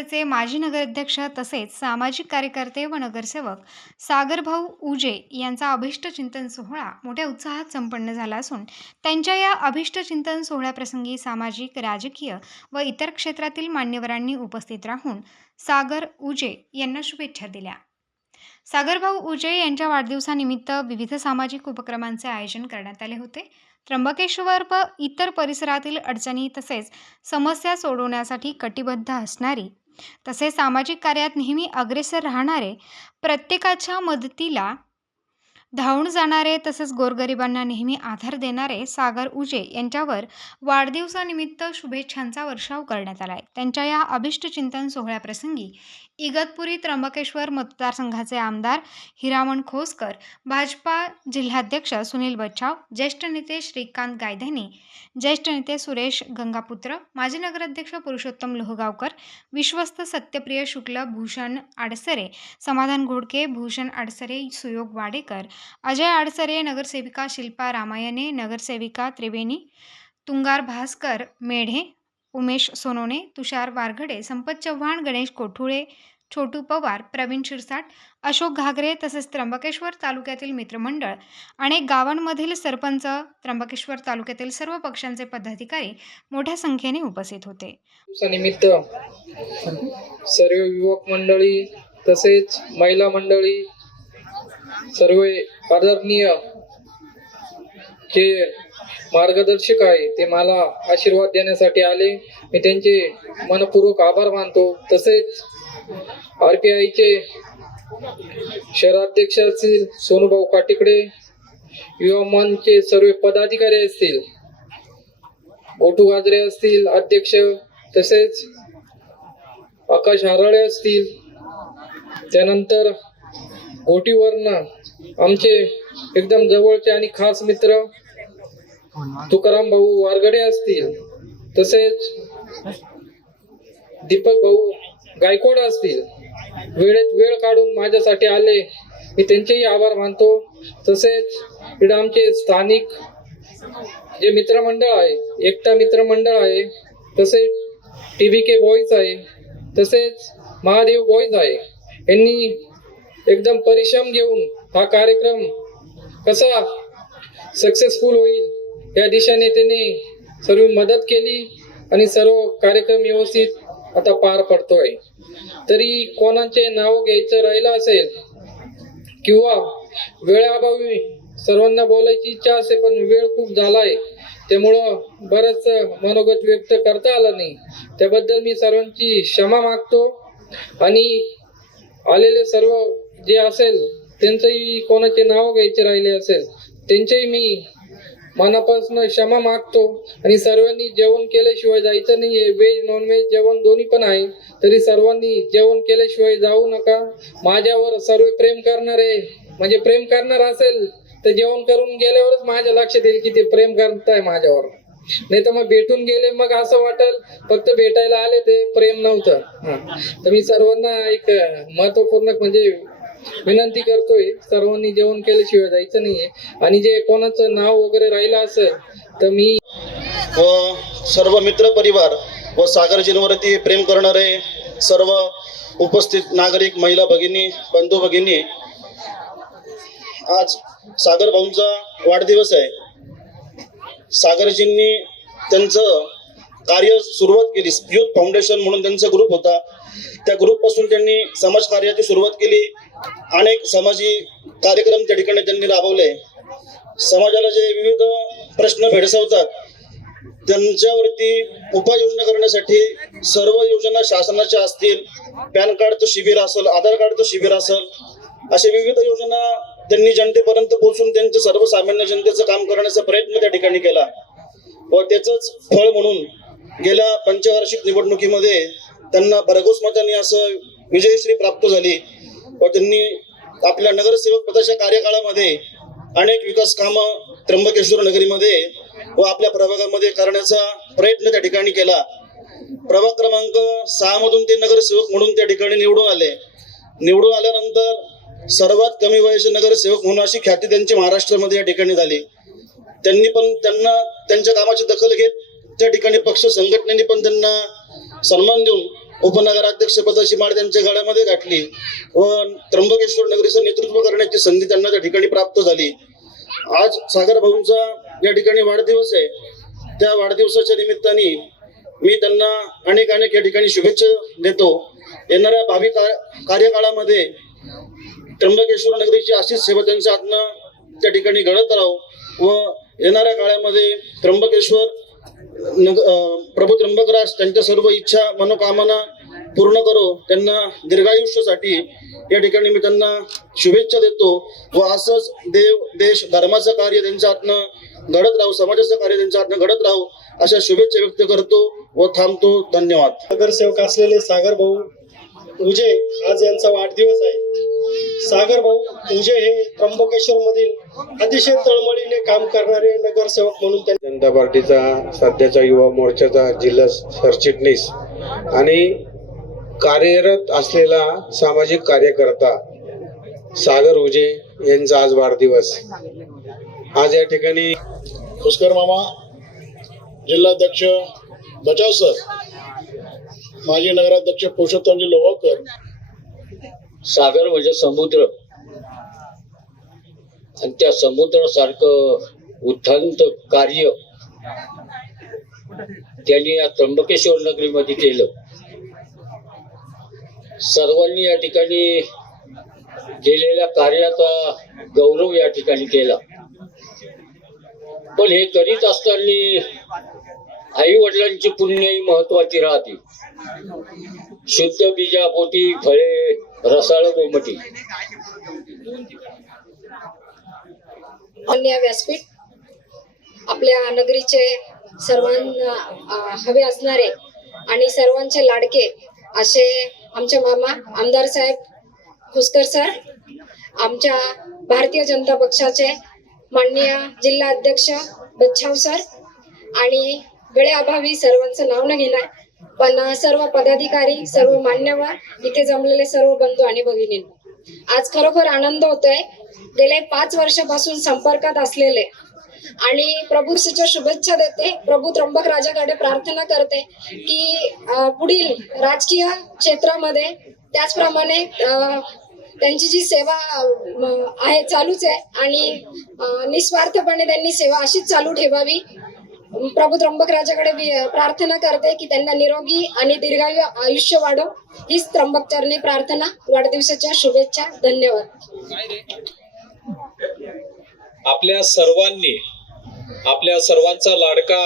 परिषदेचे माजी नगराध्यक्ष तसेच सामाजिक कार्यकर्ते व नगरसेवक सागरभाऊ उजे यांचा अभिष्ट चिंतन सोहळा मोठ्या उत्साहात संपन्न झाला असून त्यांच्या या अभिष्टचिंतन सोहळ्याप्रसंगी सामाजिक राजकीय व इतर क्षेत्रातील मान्यवरांनी उपस्थित राहून सागर उजे यांना शुभेच्छा दिल्या. सागरभाऊ उजे यांच्या वाढदिवसानिमित्त विविध सामाजिक उपक्रमांचे आयोजन करण्यात आले होते. त्र्यंबकेश्वर व इतर परिसरातील अडचणी तसेच समस्या सोडवण्यासाठी कटिबद्ध असणारी तसेच सामाजिक कार्यात नेहमी अग्रेसर राहणारे प्रत्येकाच्या मदतीला धावून जाणारे तसेच गोरगरिबांना नेहमी आधार देणारे सागर उजे यांच्यावर वाढदिवसानिमित्त शुभेच्छांचा वर्षाव करण्यात आला आहे त्यांच्या या अभिष्ट चिंतन सोहळ्याप्रसंगी इगतपुरी त्र्यंबकेश्वर मतदारसंघाचे आमदार हिरामण खोसकर भाजपा जिल्हाध्यक्ष सुनील बच्छाव ज्येष्ठ नेते श्रीकांत गायधनी ज्येष्ठ नेते सुरेश गंगापुत्र माजी नगराध्यक्ष पुरुषोत्तम लोहगावकर विश्वस्त सत्यप्रिय शुक्ल भूषण आडसरे समाधान घोडके भूषण आडसरे सुयोग वाडेकर अजय आडसरे नगरसेविका शिल्पा रामायणे नगरसेविका त्रिवेणी तुंगार भास्कर मेढे उमेश सोनोने तुषार वारघडे संपत चव्हाण गणेश कोठुळे छोटू पवार प्रवीण शिरसाट अशोक घागरे तसेच त्र्यंबकेश्वर तालुक्यातील मित्रमंडळ अनेक गावांमधील सरपंच त्र्यंबकेश्वर तालुक्यातील सर्व पक्षांचे पदाधिकारी मोठ्या संख्येने उपस्थित होते. निमित्त सर्व युवक मंडळी तसेच महिला मंडळी सर्व आदरणीय मार्गदर्शक आहे. ते मला आशीर्वाद देण्यासाठी आले. मी त्यांचे मनपूर्वक आभार मानतो. तसेच आर पी आयचे शहराध्यक्ष असतील सोनूभाऊ काटिकडे युवा मनचे सर्व पदाधिकारी असतील गोटू गाजरे असतील अध्यक्ष तसेच आकाश हराळे असतील. त्यानंतर गोटीवरनं आमचे एकदम जवळचे आणि खास मित्र तुकाराम भाऊ वारगडे असतील तसेच दीपक भाऊ गायकवाड असतील वेळेत वेळ काढून माझ्यासाठी आले. मी त्यांचेही आभार मानतो. तसेच इकडे आमचे स्थानिक जे मित्रमंडळ आहे एकता मित्रमंडळ आहे तसेच टी व्ही के बॉईज आहे तसेच महादेव बॉईज आहे. यांनी एकदम परिश्रम घेऊन हा कार्यक्रम कसा सक्सेसफुल होईल या दिशेने त्यांनी सर्व मदत केली आणि सर्व कार्यक्रम व्यवस्थित आता पार पडतोय. तरी कोणाचे नाव घ्यायचं राहिलं असेल किंवा वेळाअभावी सर्वांना बोलायची इच्छा असेल पण वेळ खूप झालाय त्यामुळं बरंच मनोगत व्यक्त करता आलं नाही. त्याबद्दल मी सर्वांची क्षमा मागतो आणि आलेले सर्व जे असेल त्यांचंही कोणाचे नाव घ्यायचे राहिले असेल त्यांचेही मी मनापासून क्षमा मागतो आणि सर्वांनी जेवण केल्याशिवाय जायचं नाहीये. व्हेज नॉनव्हेज जेवण दोन्ही पण आहे. तरी सर्वांनी जेवण केल्याशिवाय जाऊ नका. माझ्यावर सर्व प्रेम करणारे म्हणजे प्रेम करणार असेल तर जेवण करून गेल्यावरच माझ्या लक्षात येईल की ते प्रेम करताय माझ्यावर. नाही तर मग भेटून गेले मग असं वाटेल फक्त भेटायला आले ते प्रेम नव्हतं. हा. तर मी सर्वांना एक महत्त्वपूर्ण म्हणजे विनंती करतोय सर्वांनी जेवण केल्याशिवाय जायचं नाहीये. आणि जे कोणाचं नाव वगैरे राहिलं असेल तर मी व सर्व मित्र परिवार व सागरजींवरती प्रेम करणारे सर्व उपस्थित नागरिक महिला भगिनी बंधू भगिनी आज सागर भाऊंचा वाढदिवस आहे. सागरजींनी त्यांचं कार्य सुरुवात केली युथ फाउंडेशन म्हणून त्यांचा ग्रुप होता. त्या ग्रुपपासून त्यांनी समाजकार्याची सुरुवात केली. अनेक समाजी कार्यक्रम त्या ठिकाणी त्यांनी राबवले. समाजाला जे विविध प्रश्न भेडसावतात त्यांच्यावरती उपाययोजना करण्यासाठी सर्व योजना शासनाच्या असतील पॅन कार्डचं शिबिर असेल आधार कार्डचं शिबिर असेल अशा विविध योजना त्यांनी जनतेपर्यंत पोहोचून त्यांचं सर्वसामान्य जनतेचं काम करण्याचा प्रयत्न त्या ठिकाणी केला. व त्याचंच फळ म्हणून गेल्या पंचवार्षिक निवडणुकीमध्ये त्यांना भरघोस मतांनी असं विजयश्री प्राप्त झाली. व त्यांनी आपल्या नगरसेवक पदाच्या कार्यकाळामध्ये अनेक विकास कामं त्र्यंबकेश्वर नगरीमध्ये व आपल्या प्रभागामध्ये करण्याचा प्रयत्न त्या ठिकाणी केला. प्रभाग क्रमांक सहा मधून ते नगरसेवक म्हणून त्या ठिकाणी निवडून आले. निवडून आल्यानंतर सर्वात कमी वयाचे नगरसेवक म्हणून अशी ख्याती त्यांची महाराष्ट्रामध्ये या ठिकाणी झाली. त्यांनी पण त्यांना त्यांच्या कामाची दखल घेत त्या ठिकाणी पक्ष संघटनेने पण त्यांना सन्मान देऊन उपनगराध्यक्षपदाची माळ त्यांच्या गळ्यामध्ये गाठली व त्र्यंबकेश्वर नगरीचं नेतृत्व करण्याची संधी त्यांना त्या ठिकाणी प्राप्त झाली. आज सागर भाऊंचा या ठिकाणी वाढदिवस आहे. त्या वाढदिवसाच्या निमित्ताने मी त्यांना अनेक अनेक या ठिकाणी शुभेच्छा देतो. येणाऱ्या भावी का- कार्यकाळामध्ये त्र्यंबकेश्वर नगरीची अशीच सेवा त्यांच्या हातनं त्या ठिकाणी घडत राहो व येणाऱ्या काळामध्ये त्र्यंबकेश्वर प्रभू त्र्यंबकराज त्यांच्या सर्व इच्छा मनोकामना पूर्ण करो. त्यांना दीर्घायुष्यासाठी या ठिकाणी मी त्यांना शुभेच्छा देतो व असंच देव देश धर्माचं कार्य त्यांच्या हातनं घडत राहू समाजाचं कार्य त्यांच्या हातनं घडत राहू अशा शुभेच्छा व्यक्त करतो व थांबतो. धन्यवाद. नगरसेवक असलेले सागर भाऊ उजे आज यांचा वाढदिवस आहे. सागर भाऊ उजे हे त्र्यंबकेश्वर मधील अतिशय तळमळीने काम करणारे नगरसेवक म्हणून त्यांनी जनता पार्टीचा सध्याचा युवा मोर्चाचा जिल्हा सरचिटणीस आणि कार्यरत असलेला सामाजिक कार्यकर्ता सागर उजे यांचा आज वाढदिवस. आज या ठिकाणी पुष्कर मामा जिल्हाध्यक्ष बचाव सर माजी नगराध्यक्ष पुरुषोत्तमजी लोहावकर सागर म्हणजे समुद्र. आणि त्या समुद्रासारखं उत्थांत कार्य त्यांनी या त्र्यंबकेश्वर नगरीमध्ये केलं. सर्वांनी या ठिकाणी केलेल्या कार्याचा गौरव या ठिकाणी केला. पण हे करीत असताना आई वडिलांची पुण्यही महत्वाची राहते. शुद्ध बीजापोटी फळे रसाळ गोमटी व्यासपीठ आपल्या नगरीचे सर्वांना हवे असणारे आणि सर्वांचे लाडके असे आमचे मामा आमदार साहेब खुसकर सर आमच्या भारतीय जनता पक्षाचे माननीय जिल्हा अध्यक्ष बच्छाव सर आणि वेळेअभावी सर्वांचं नाव न घेणार. पण सर्व पदाधिकारी सर्व मान्यवर इथे जमलेले सर्व बंधू आणि भगिनी. आज खरोखर आनंद होतोय. गेले पाच वर्षापासून संपर्कात असलेले आणि प्रभू श्रीच्या शुभेच्छा देते. प्रभू त्र्यंबक राजाकडे प्रार्थना करते की पुढील राजकीय क्षेत्रामध्ये त्याचप्रमाणे त्यांची जी सेवा आहे चालूच आहे आणि निस्वार्थपणे त्यांनी सेवा अशीच चालू ठेवावी. प्रभू त्र्यंबक राजाकडे प्रार्थना करते की त्यांना निरोगी आणि दीर्घायु आयुष्य वाढो. हीच त्र्यंबक चरणी प्रार्थना. वाढदिवसाच्या शुभेच्छा. धन्यवाद. आपल्या सर्वांनी आपल्या सर्वांचा लाडका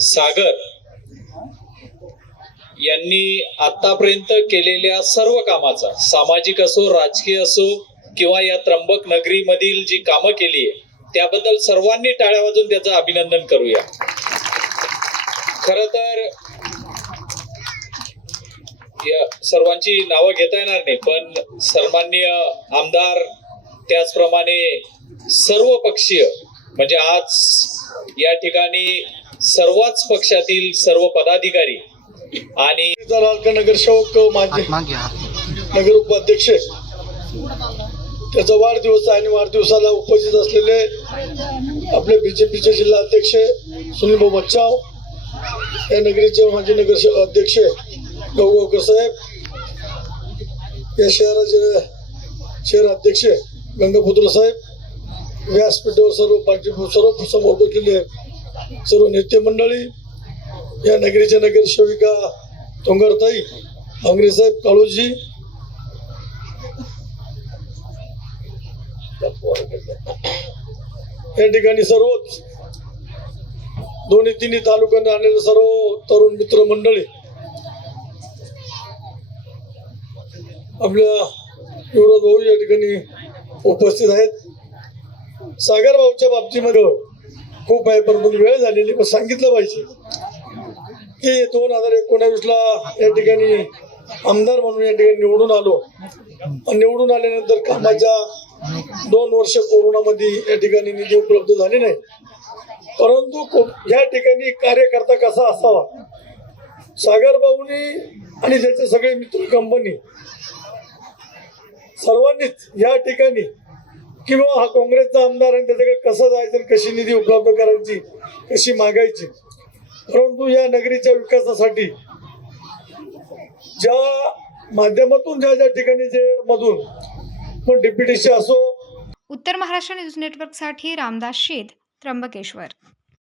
सागर यांनी आतापर्यंत केलेल्या सर्व कामाचा सामाजिक असो राजकीय असो किंवा या त्र्यंबक नगरीमधील जी कामं केली आहे त्याबद्दल सर्वांनी टाळ्या वाजून त्याचं अभिनंदन करूया. खर तर या सर्वांची नावं घेता येणार नाही पण सन्माननीय आमदार त्याचप्रमाणे सर्व पक्षीय म्हणजे आज या ठिकाणी सर्वच पक्षातील सर्व पदाधिकारी आणि लालका नगरसेवक माझे नगर उपाध्यक्ष त्याचा वाढदिवस आहे आणि वाढदिवसाला उपस्थित असलेले आपले बीजेपीचे जिल्हा अध्यक्ष सुनील भाऊ बच्चाव या नगरीचे माजी नगर अध्यक्ष गौगावकर साहेब या शहराचे शहर अध्यक्ष गंगापुत्र साहेब व्यासपीठावर सर्व पार्टी सर्व समोर बसलेले सर्व नेते मंडळी या नगरीच्या नगरसेविका तोंगरताई भांगरे साहेब काळूजी या ठिकाणी सर्वच दोन्ही तिन्ही तालुक्यांना आलेले सर्व तरुण मित्र मंडळी आपल्या युवराज भाऊ या ठिकाणी उपस्थित आहेत. सागर भाऊच्या बाबतीमध्ये खूप आहे परंतु वेळ झालेली पण सांगितलं पाहिजे की दोन हजार एकोणावीसला या ठिकाणी आमदार म्हणून या ठिकाणी निवडून आलो. निवडून आल्यानंतर कामाच्या दोन वर्ष कोरोनामध्ये या ठिकाणी निधी उपलब्ध झाली नाही. परंतु या ठिकाणी कार्यकर्ता कसा असावा? सागरबाबूंनी आणि त्याचे सगळे मित्र कंपनी सर्वांनीच या ठिकाणी किंवा हा काँग्रेसचा आमदार आणि त्याच्याकडे कसं जायचं कशी निधी उपलब्ध करायची कशी मागायची? परंतु या नगरीच्या विकासासाठी ज्या माध्यमातून ज्या ज्या ठिकाणी जे मधून मग डिप्युटीशी असो. उत्तर महाराष्ट्र न्यूज नेटवर्कसाठी रामदास शेत त्र्यंबकेश्वर.